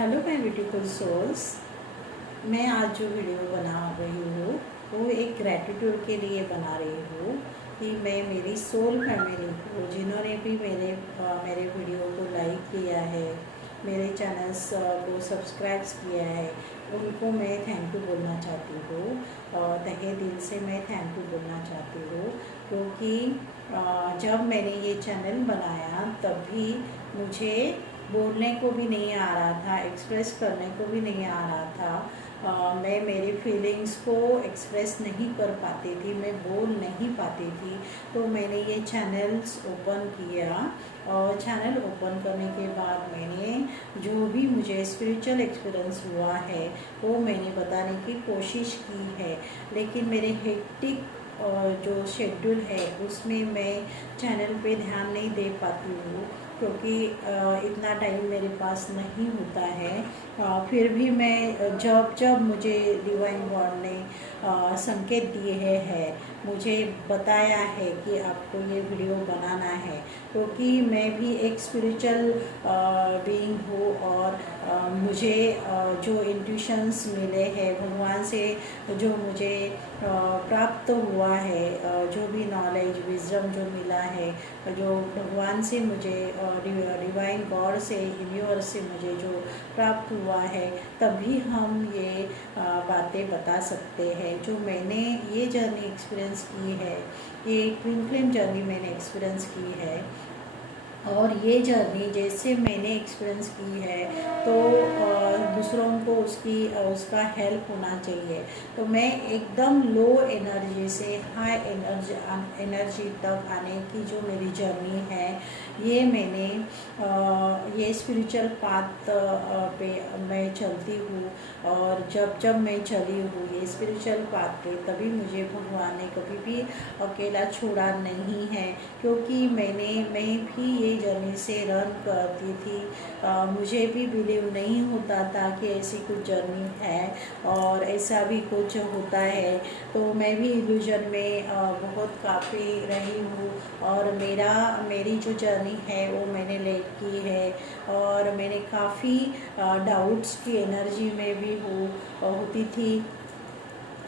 Hello my beautiful souls. मैं आज जो वीडियो बना रही हूँ वो एक ग्रैटिट्यूड के लिए बना रही हूँ कि मैं मेरी सोल फैमिली को, जिन्होंने भी मेरे वीडियो को लाइक किया है, मेरे चैनल्स को सब्सक्राइब किया है, उनको मैं थैंक यू बोलना चाहती हूँ। तहे दिल से मैं थैंक यू बोलना चाहती हूँ, क्योंकि जब मैंने ये चैनल बनाया तभी मुझे बोलने को भी नहीं आ रहा था, एक्सप्रेस करने को भी नहीं आ रहा था। मैं मेरी फीलिंग्स को एक्सप्रेस नहीं कर पाती थी, मैं बोल नहीं पाती थी। तो मैंने ये चैनल्स ओपन किया और चैनल ओपन करने के बाद मैंने जो भी मुझे स्पिरिचुअल एक्सपीरियंस हुआ है वो मैंने बताने की कोशिश की है। लेकिन मेरे हेक्टिक जो शेड्यूल है उसमें मैं चैनल पे ध्यान नहीं दे पाती हूँ, क्योंकि इतना टाइम मेरे पास नहीं होता है। फिर भी मैं जब जब मुझे डिवाइन गॉड ने संकेत दिए हैं, मुझे बताया है कि आपको ये वीडियो बनाना है, क्योंकि मैं भी एक स्पिरिचुअल बीइंग हूँ और मुझे जो इंट्यूशंस मिले हैं भगवान से, जो मुझे प्राप्त हुआ है, जो भी नॉलेज विजडम जो मिला है, जो भगवान से मुझे डिवाइन गॉड से, यूनिवर्स से मुझे जो प्राप्त हुआ है, तभी हम ये बातें बता सकते हैं। जो मैंने ये जर्नी एक्सपीरियंस की है, ये ट्विन फ्लेम जर्नी मैंने एक्सपीरियंस की है, और ये जर्नी जैसे मैंने एक्सपीरियंस की है तो दूसरों को उसका हेल्प होना चाहिए। तो मैं एकदम लो एनर्जी से हाई एनर्जी तक आने की जो मेरी जर्नी है, ये मैंने ये स्पिरिचुअल पाथ पे मैं चलती हूँ। और जब जब मैं चली हूँ ये स्पिरिचुअल पाथ पे, तभी मुझे भगवान ने कभी भी अकेला छोड़ा नहीं है, क्योंकि मैं भी ये जर्नी से रन करती थी। मुझे भी बिलीव नहीं होता था कि ऐसी कुछ जर्नी है और ऐसा भी कुछ होता है। तो मैं भी इल्यूजन में बहुत काफ़ी रही हूँ, और मेरी जो जर्नी है वो मैंने लेट की है, और मैंने काफ़ी डाउट्स की एनर्जी में भी होती थी,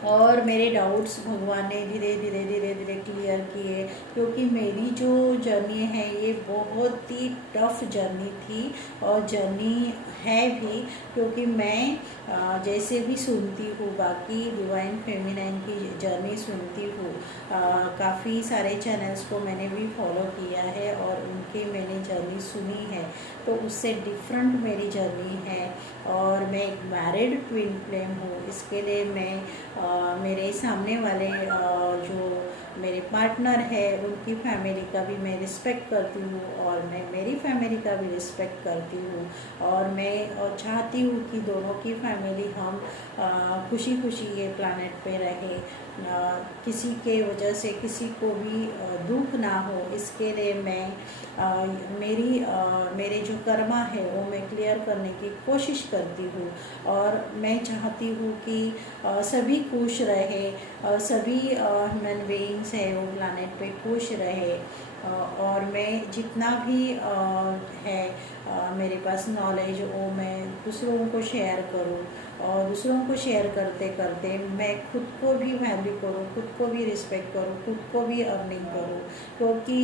और मेरे डाउट्स भगवान ने धीरे धीरे धीरे धीरे क्लियर किए। क्योंकि मेरी जो जर्नी है ये बहुत ही टफ जर्नी थी और जर्नी है भी, क्योंकि मैं जैसे भी सुनती हूँ, बाकी डिवाइन फेमिनाइन की जर्नी सुनती हूँ, काफ़ी सारे चैनल्स को मैंने भी फॉलो किया है और उनकी मैंने जर्नी सुनी है, तो उससे डिफरेंट मेरी जर्नी है। और मैं एक मैरिड ट्विन फ्लेम हूँ, इसके लिए मैं मेरे सामने वाले जो मेरे पार्टनर है उनकी फैमिली का भी मैं रिस्पेक्ट करती हूँ, और मैं मेरी फैमिली का भी रिस्पेक्ट करती हूँ, और मैं चाहती हूँ कि दोनों की फैमिली हम खुशी खुशी ये प्लानेट पे रहे, किसी के वजह से किसी को भी दुख ना हो। इसके लिए मैं मेरे जो कर्मा है वो मैं क्लियर करने की कोशिश करती हूँ, और मैं चाहती हूँ कि सभी खुश रहे, सभी ह्यूमन बीइंग्स है वो प्लानेट पे खुश रहे। और मैं जितना भी है मेरे पास नॉलेज, वो मैं दूसरों को शेयर करूँ, और दूसरों को शेयर करते करते मैं खुद को भी वैल्यू करूँ, खुद को भी रिस्पेक्ट करूँ, खुद को भी अर्निंग करूँ। क्योंकि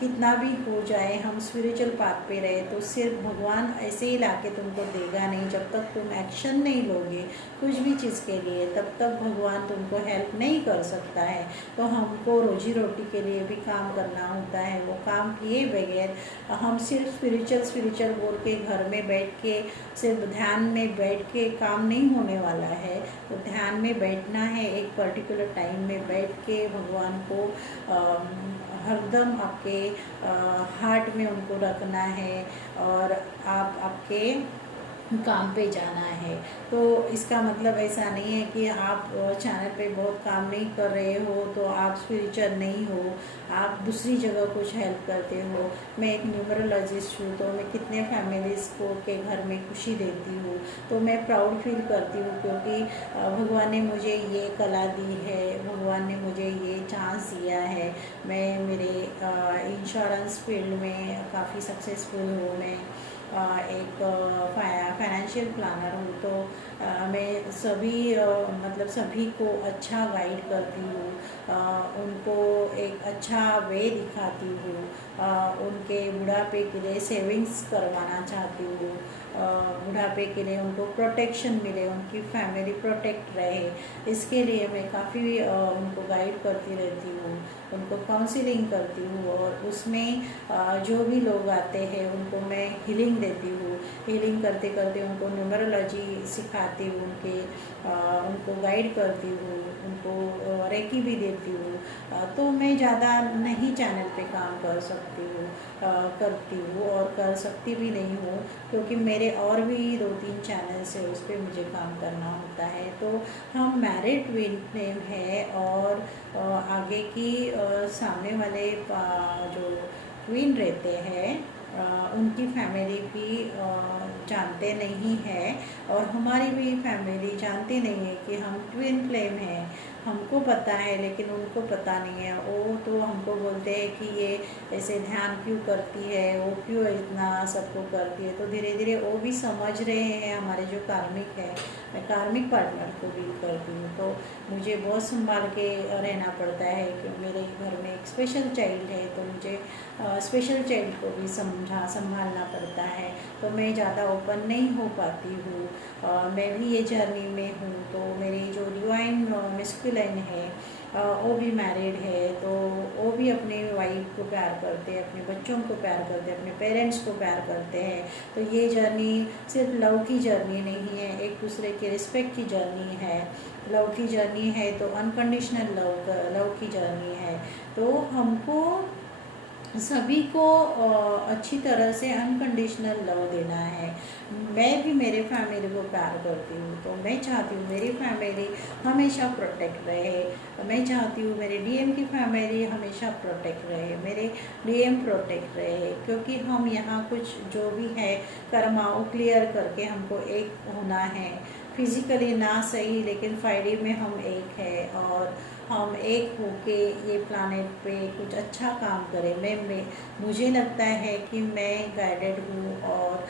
कितना भी हो जाए, हम स्पिरिचुअल पाथ पे रहे तो सिर्फ भगवान ऐसे ही लाके तुमको देगा नहीं। जब तक तुम एक्शन नहीं लोगे कुछ भी चीज़ के लिए, तब तक भगवान तुमको हेल्प नहीं कर सकता है। तो हमको रोजी रोटी के लिए भी काम करना होता है, वो काम किए बगैर हम सिर्फ स्पिरिचुअल बोल के घर में बैठ के, सिर्फ ध्यान में बैठ के काम नहीं होने वाला है। तो ध्यान में बैठना है, एक पर्टिकुलर टाइम में बैठ के भगवान को हरदम आपके हार्ट में उनको रखना है, और आपके काम पे जाना है। तो इसका मतलब ऐसा नहीं है कि आप चैनल पे बहुत काम नहीं कर रहे हो तो आप स्पिरिचुअल नहीं हो, आप दूसरी जगह कुछ हेल्प करते हो। मैं एक न्यूमरोलॉजिस्ट हूँ, तो मैं कितने फैमिलीज़ को के घर में खुशी देती हूँ, तो मैं प्राउड फील करती हूँ, क्योंकि भगवान ने मुझे ये कला दी है, भगवान ने मुझे ये चांस दिया है। मैं मेरे इंश्योरेंस फील्ड में काफ़ी सक्सेसफुल हूँ। मैं एक फाइनेंशियल प्लानर हूँ। तो मैं सभी मतलब सभी को अच्छा गाइड करती हूँ, उनको एक अच्छा वे दिखाती हूँ, उनके बुढ़ापे के लिए सेविंग्स करवाना चाहती हूँ, बुढ़ापे के लिए उनको प्रोटेक्शन मिले, उनकी फैमिली प्रोटेक्ट रहे, इसके लिए मैं काफ़ी उनको गाइड करती रहती हूँ, उनको काउंसलिंग करती हूँ। और उसमें जो भी लोग आते हैं उनको मैं हीलिंग देती हूँ, हीलिंग करते करते उनको न्यूमरोलॉजी सिखाती हूँ, उनको गाइड करती हूँ, उनको रेकी भी देती हूँ। तो मैं ज़्यादा नहीं चैनल पे काम कर सकती हूँ, करती हूँ और कर सकती भी नहीं हूँ, क्योंकि मेरे और भी 2-3 चैनल्स है, उस पर मुझे काम करना होता है। तो हम मैरिड ट्विन फ्लेम है, और आगे की सामने वाले जो ट्विन रहते हैं उनकी फैमिली भी जानते नहीं है, और हमारी भी फैमिली जानती नहीं है कि हम ट्विन फ्लेम हैं। हमको पता है लेकिन उनको पता नहीं है। वो तो हमको बोलते हैं कि ये ऐसे ध्यान क्यों करती है, वो क्यों इतना सबको करती है। तो धीरे धीरे वो भी समझ रहे हैं हमारे जो कार्मिक है। मैं कार्मिक पार्टनर को डील करती हूँ, तो मुझे बहुत संभाल के रहना पड़ता है कि मेरे घर में एक स्पेशल चाइल्ड है, तो मुझे स्पेशल चाइल्ड को भी संभालना पड़ता है। तो मैं ज़्यादा ओपन नहीं हो पाती हूँ। मैं भी ये जर्नी में हूँ। तो मेरी जो डिवाइन मैस्कुलिन है वो भी मैरिड है, तो वो भी अपने वाइफ को प्यार करते हैं, अपने बच्चों को प्यार करते हैं, अपने पेरेंट्स को प्यार करते हैं। तो ये जर्नी सिर्फ लव की जर्नी नहीं है, एक दूसरे के रिस्पेक्ट की जर्नी है। लव की जर्नी है तो अनकंडीशनल लव की जर्नी है। तो हमको सभी को अच्छी तरह से अनकंडीशनल लव देना है। मैं भी मेरे फैमिली को प्यार करती हूँ, तो मैं चाहती हूँ मेरी फैमिली हमेशा प्रोटेक्ट रहे। मैं चाहती हूँ मेरे डीएम की फैमिली हमेशा प्रोटेक्ट रहे, मेरे डीएम प्रोटेक्ट रहे, क्योंकि हम यहाँ कुछ जो भी है कर्मा वो क्लियर करके हमको एक होना है। फिजिकली ना सही लेकिन 5D में हम एक है, और हम एक होके ये प्लानेट पे कुछ अच्छा काम करें। मैं मुझे लगता है कि मैं गाइडेड हूँ, और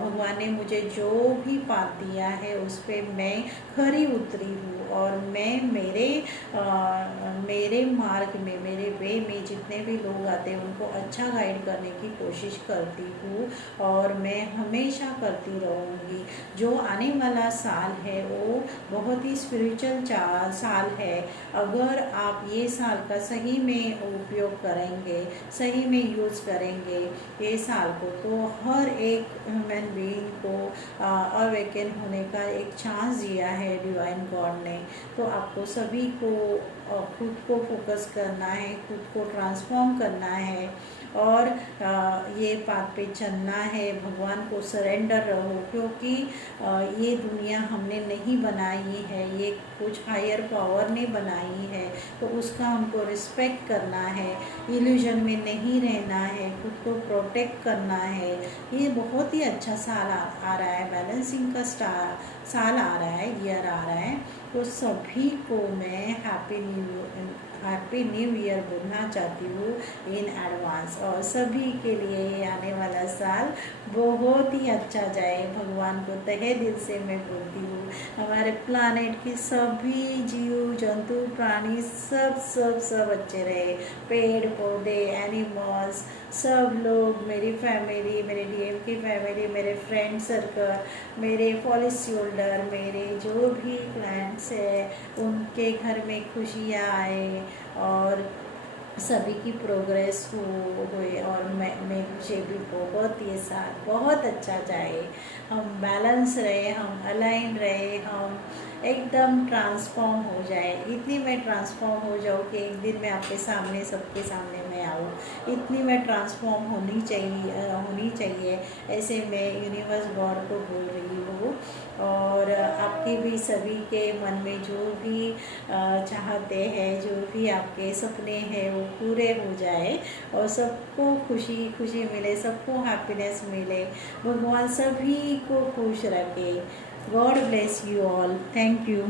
भगवान ने मुझे जो भी पाथ दिया है उस पर मैं खरी उतरी हूँ, और मैं मेरे मार्ग में, मेरे वे में जितने भी लोग आते हैं उनको अच्छा गाइड करने की कोशिश करती हूँ, और मैं हमेशा करती रहूँगी। जो आने वाला साल है वो बहुत ही स्पिरिचुअल साल है। अगर आप ये साल का सही में उपयोग करेंगे, सही में यूज़ करेंगे ये साल को, तो हर एक ह्यूमन बीइंग को अवेकन होने का एक चांस दिया है डिवाइन गॉड ने। तो आपको सभी को खुद को फोकस करना है, खुद को ट्रांसफॉर्म करना है, और ये पाथ पे चलना है। भगवान को सरेंडर रहो, क्योंकि ये दुनिया हमने नहीं बनाई है, ये कुछ हायर पावर ने बनाई है, तो उसका हमको रिस्पेक्ट करना है, इल्यूजन में नहीं रहना है, खुद को प्रोटेक्ट करना है। ये बहुत ही अच्छा साल आ रहा है, बैलेंसिंग का साल आ रहा है, ईयर आ रहा है। तो सभी को मैं हैप्पी न्यू ईयर बोलना चाहती हूँ इन एडवांस, और सभी के लिए ये आने वाला साल बहुत ही अच्छा जाए। भगवान को तहे दिल से मैं बोलती हूँ, हमारे प्लानेट की सभी जीव जंतु प्राणी सब सब सब अच्छे रहे, पेड़ पौधे एनिमल्स सब लोग, मेरी फैमिली, मेरे डीएम की फैमिली, मेरे फ्रेंड सर्कल, मेरे पॉलिसी होल्डर, मेरे जो भी क्लाइंट्स है उनके घर में खुशियाँ आए, और सभी की प्रोग्रेस हुए, और मुझे भी बहुत ये साल बहुत अच्छा जाए। हम बैलेंस रहे, हम अलाइन रहे, हम एकदम ट्रांसफॉर्म हो जाए। इतनी मैं ट्रांसफॉर्म हो जाऊँ कि एक दिन मैं आपके सामने, सबके सामने मैं आऊँ, इतनी मैं ट्रांसफॉर्म होनी चाहिए। ऐसे मैं यूनिवर्स गॉड को बोल रही हूँ, और आपके भी सभी के मन में जो भी चाहते हैं, जो भी आपके सपने हैं वो पूरे हो जाए, और सबको खुशी खुशी मिले, सबको हैप्पीनेस मिले। भगवान सभी को खुश रखे। God bless you all. Thank you.